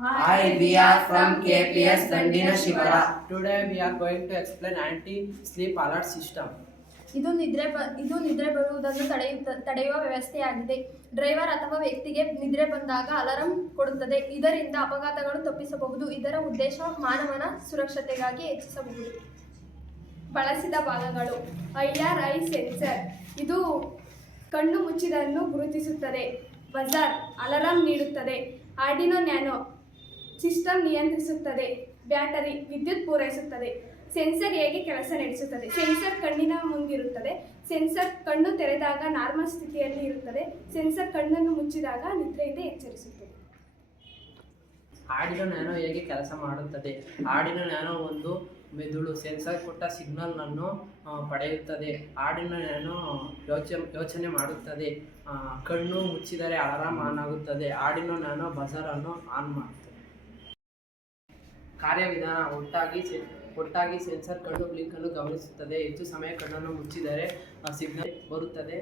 Hi, we are from KPS Dandina Shivara. Today we are going to explain anti-sleep alert system. ಇದು ನಿದ್ರೆ ಬರುವುದನ್ನು ತಡೆಯುವ ವ್ಯವಸ್ಥೆಯಾಗಿದೆ. Driver ಅಥವಾ ವ್ಯಕ್ತಿಗೆ ನಿದ್ರೆ ಬಂದಾಗ ಅಲಾರಂ ಕೊಡುತ್ತದೆ. ಇದರಿಂದ ಅಪಘಾತಗಳು ತಪ್ಪಿಸಬಹುದು. ಇದರ ಉದ್ದೇಶ ಮಾನವನ ಸುರಕ್ಷತೆಗಾಗಿ ಹೆಚ್ಚಿಸಬಹುದು. ಬಳಸಿದ ಭಾಗಗಳು: IR ಐ ಸೆನ್ಸರ್, ಇದು ಕಣ್ಣು ಮುಚ್ಚಿದನ್ನು ಗುರುತಿಸುತ್ತದೆ. ಬಜರ್ ಅಲಾರಂ ನೀಡುತ್ತದೆ. ಆರ್ಡಿನೋ ನ್ಯಾನೋ ಸಿಸ್ಟಮ್ ನಿಯಂತ್ರಿಸುತ್ತದೆ. ಬ್ಯಾಟರಿ ವಿದ್ಯುತ್ ಪೂರೈಸುತ್ತದೆ. ಸೆನ್ಸರ್ ಹೇಗೆ ಕೆಲಸ ನಡೆಸುತ್ತದೆ? ಸೆನ್ಸರ್ ಕಣ್ಣಿನ ಮುಂದಿರುತ್ತದೆ. ಸೆನ್ಸರ್ ಕಣ್ಣು ತೆರೆದಾಗ ನಾರ್ಮಲ್ ಸ್ಥಿತಿಯಲ್ಲಿ ಇರುತ್ತದೆ. ಸೆನ್ಸರ್ ಕಣ್ಣನ್ನು ಮುಚ್ಚಿದಾಗ ನಿದ್ರೆಯಿಂದ ಎಚ್ಚರಿಸುತ್ತದೆ. ಆರ್ಡಿನೋ ನ್ಯಾನೋ ಹೇಗೆ ಕೆಲಸ ಮಾಡುತ್ತದೆ? ಆರ್ಡಿನೋ ನ್ಯಾನೋ ಒಂದು ಮೆದುಳು. ಸೆನ್ಸರ್ ಕೊಟ್ಟ ಸಿಗ್ನಲ್ನನ್ನು ಪಡೆಯುತ್ತದೆ. ಆರ್ಡಿನೋ ನ್ಯಾನೋ ಯೋಚನೆ ಮಾಡುತ್ತದೆ. ಕಣ್ಣು ಮುಚ್ಚಿದರೆ ಅಲಾರಾಮ್ ಆನ್ ಆಗುತ್ತದೆ. ಆರ್ಡಿನೋ ನ್ಯಾನೋ ಬಜರನ್ನು ಆನ್ ಮಾಡುತ್ತದೆ. ಕಾರ್ಯವಿಧಾನ: ಒಟ್ಟಾಗಿ ಸೆನ್ಸರ್ ಕಣ್ಣು ಬ್ಲಿಂಕನ್ನು ಗಮನಿಸುತ್ತದೆ. ಹೆಚ್ಚು ಸಮಯ ಕಣ್ಣನ್ನು ಮುಚ್ಚಿದರೆ ಸಿಗ್ನಲ್ ಬರುತ್ತದೆ.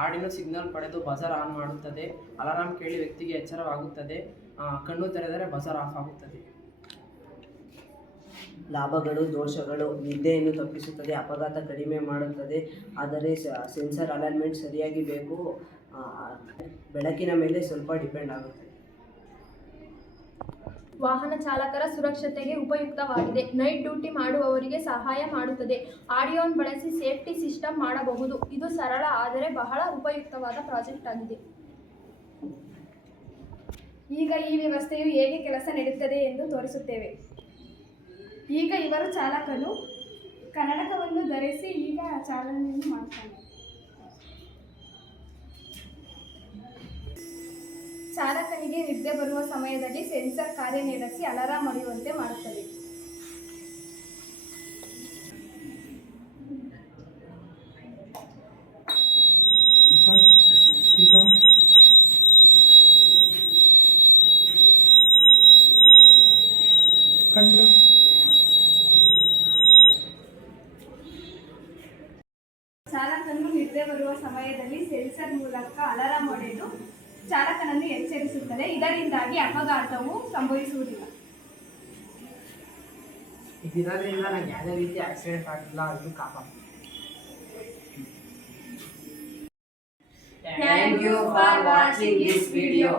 ಆರ್ಡಿನೋ ಸಿಗ್ನಲ್ ಪಡೆದು ಬಜರ್ ಆನ್ ಮಾಡುತ್ತದೆ. ಅಲಾರಾಮ್ ಕೇಳಿ ವ್ಯಕ್ತಿಗೆ ಎಚ್ಚರವಾಗುತ್ತದೆ. ಕಣ್ಣು ತೆರೆದರೆ ಬಜರ್ ಆಫ್ ಆಗುತ್ತದೆ. ಲಾಭಗಳು, ದೋಷಗಳು: ನಿದ್ದೆಯನ್ನು ತಪ್ಪಿಸುತ್ತದೆ, ಅಪಘಾತ ಕಡಿಮೆ ಮಾಡುತ್ತದೆ. ಆದರೆ ಸೆನ್ಸರ್ ಅಲೈನ್ಮೆಂಟ್ ಸರಿಯಾಗಿ ಬೇಕು. ಬೆಳಕಿನ ಮೇಲೆ ಸ್ವಲ್ಪ ಡಿಪೆಂಡ್ ಆಗುತ್ತೆ. ವಾಹನ ಚಾಲಕರ ಸುರಕ್ಷತೆಗೆ ಉಪಯುಕ್ತವಾಗಿದೆ. ನೈಟ್ ಡ್ಯೂಟಿ ಮಾಡುವವರಿಗೆ ಸಹಾಯ ಮಾಡುತ್ತದೆ. ಆಡಿಯೋನ್ ಬಳಸಿ ಸೇಫ್ಟಿ ಸಿಸ್ಟಮ್ ಮಾಡಬಹುದು. ಇದು ಸರಳ ಆದರೆ ಬಹಳ ಉಪಯುಕ್ತವಾದ ಪ್ರಾಜೆಕ್ಟ್ ಆಗಿದೆ. ಈಗ ಈ ವ್ಯವಸ್ಥೆಯು ಹೇಗೆ ಕೆಲಸ ನಡೆಯುತ್ತದೆ ಎಂದು ತೋರಿಸುತ್ತೇವೆ. ಈಗ ಇವರು ಚಾಲಕನು ಕನ್ನಡಕವನ್ನು ಧರಿಸಿ ಈಗ ಚಾಲನೆಯನ್ನು ಮಾಡ್ತಾನೆ. ಚಾಲಕನಿಗೆ ನಿದ್ದೆ ಬರುವ ಸಮಯದಲ್ಲಿ ಸೆನ್ಸರ್ ಕಾರ್ಯನಿರ್ವಹಿಸಿ ಅಲಾರಾಮ್ ಹೊಡೆಯುವಂತೆ ಮಾಡುತ್ತದೆ. ಚಾಲಕನು ನಿದ್ದೆ ಬರುವ ಸಮಯದಲ್ಲಿ ಸೆನ್ಸರ್ ಮೂಲಕ ಅಲಾರಾಮ್ ಹೊಡೆದು ಚಾಲಕನನ್ನು ಎಚ್ಚರಿಸುತ್ತದೆ. ಇದರಿಂದಾಗಿ ಅಪಘಾತವು ಸಂಭವಿಸುವುದಿಲ್ಲ. ಇದರಿಂದ ನನಗೆ ಯಾವುದೇ ರೀತಿ ಆಕ್ಸಿಡೆಂಟ್ ಆಗಿಲ್ಲ. ಅದು ಕಾಪಾಡ್ತೀನಿ. Thank you for watching this video.